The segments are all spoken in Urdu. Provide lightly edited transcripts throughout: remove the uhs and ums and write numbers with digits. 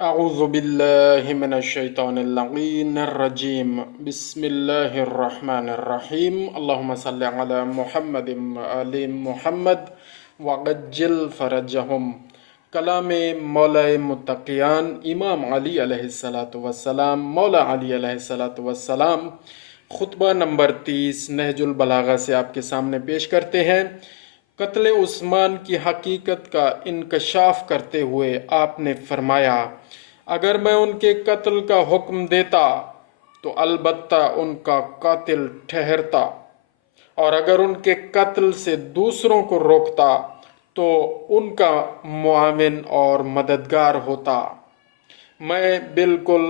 اعوذ باللہ من الشیطان اللعین الرجیم بسم اللہ الرحمن الرحیم اللہم صلی علی محمد وآل محمد وعجل فرجہم۔ کلام مولا متقیان امام علی علیہ السلام، مولا علی علیہ السلام، خطبہ نمبر 30 نہج البلاغہ سے آپ کے سامنے پیش کرتے ہیں۔ قتل عثمان کی حقیقت کا انکشاف کرتے ہوئے آپ نے فرمایا، اگر میں ان کے قتل کا حکم دیتا تو البتہ ان کا قاتل ٹھہرتا، اور اگر ان کے قتل سے دوسروں کو روکتا تو ان کا معاون اور مددگار ہوتا۔ میں بالکل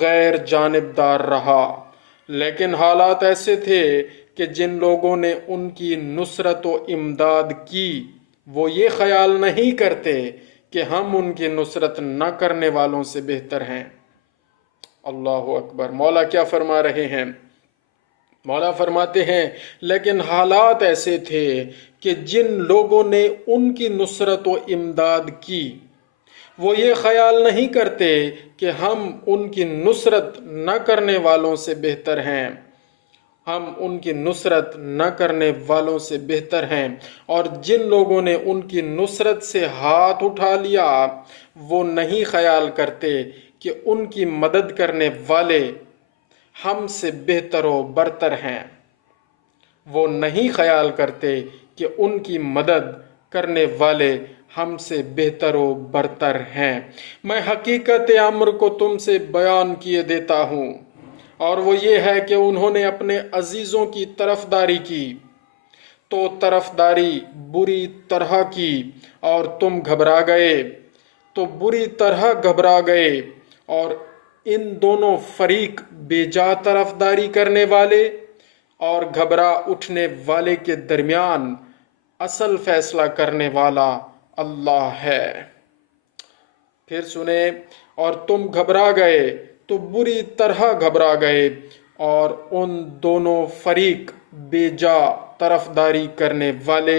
غیر جانبدار رہا، لیکن حالات ایسے تھے کہ جن لوگوں نے ان کی نصرت و امداد کی وہ یہ خیال نہیں کرتے کہ ہم ان کی نصرت نہ کرنے والوں سے بہتر ہیں۔ اللہ اکبر! مولا کیا فرما رہے ہیں؟ مولا فرماتے ہیں لیکن حالات ایسے تھے کہ جن لوگوں نے ان کی نصرت و امداد کی وہ یہ خیال نہیں کرتے کہ ہم ان کی نصرت نہ کرنے والوں سے بہتر ہیں، ہم ان کی نصرت نہ کرنے والوں سے بہتر ہیں۔ اور جن لوگوں نے ان کی نصرت سے ہاتھ اٹھا لیا وہ نہیں خیال کرتے کہ ان کی مدد کرنے والے ہم سے بہتر و برتر ہیں، وہ نہیں خیال کرتے کہ ان کی مدد کرنے والے ہم سے بہتر و برتر ہیں۔ میں حقیقت امر کو تم سے بیان کیے دیتا ہوں، اور وہ یہ ہے کہ انہوں نے اپنے عزیزوں کی طرفداری کی تو طرفداری بری طرح کی، اور تم گھبرا گئے تو بری طرح گھبرا گئے، اور ان دونوں فریق بے جا طرفداری کرنے والے اور گھبرا اٹھنے والے کے درمیان اصل فیصلہ کرنے والا اللہ ہے۔ پھر سنیں، اور تم گھبرا گئے تو بری طرح گھبرا گئے، اور ان دونوں فریق بے جا طرفداری کرنے والے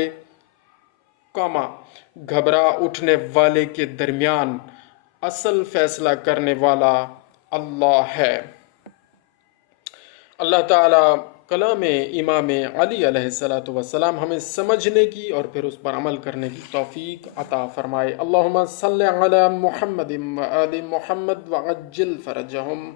گھبرا اٹھنے والے کے درمیان اصل فیصلہ کرنے والا اللہ ہے۔ اللہ تعالیٰ کلام امام علی علیہ السلام ہمیں سمجھنے کی اور پھر اس پر عمل کرنے کی توفیق عطا فرمائے۔ اللہم صلی علی محمد وآل محمد وعجل فرجہم۔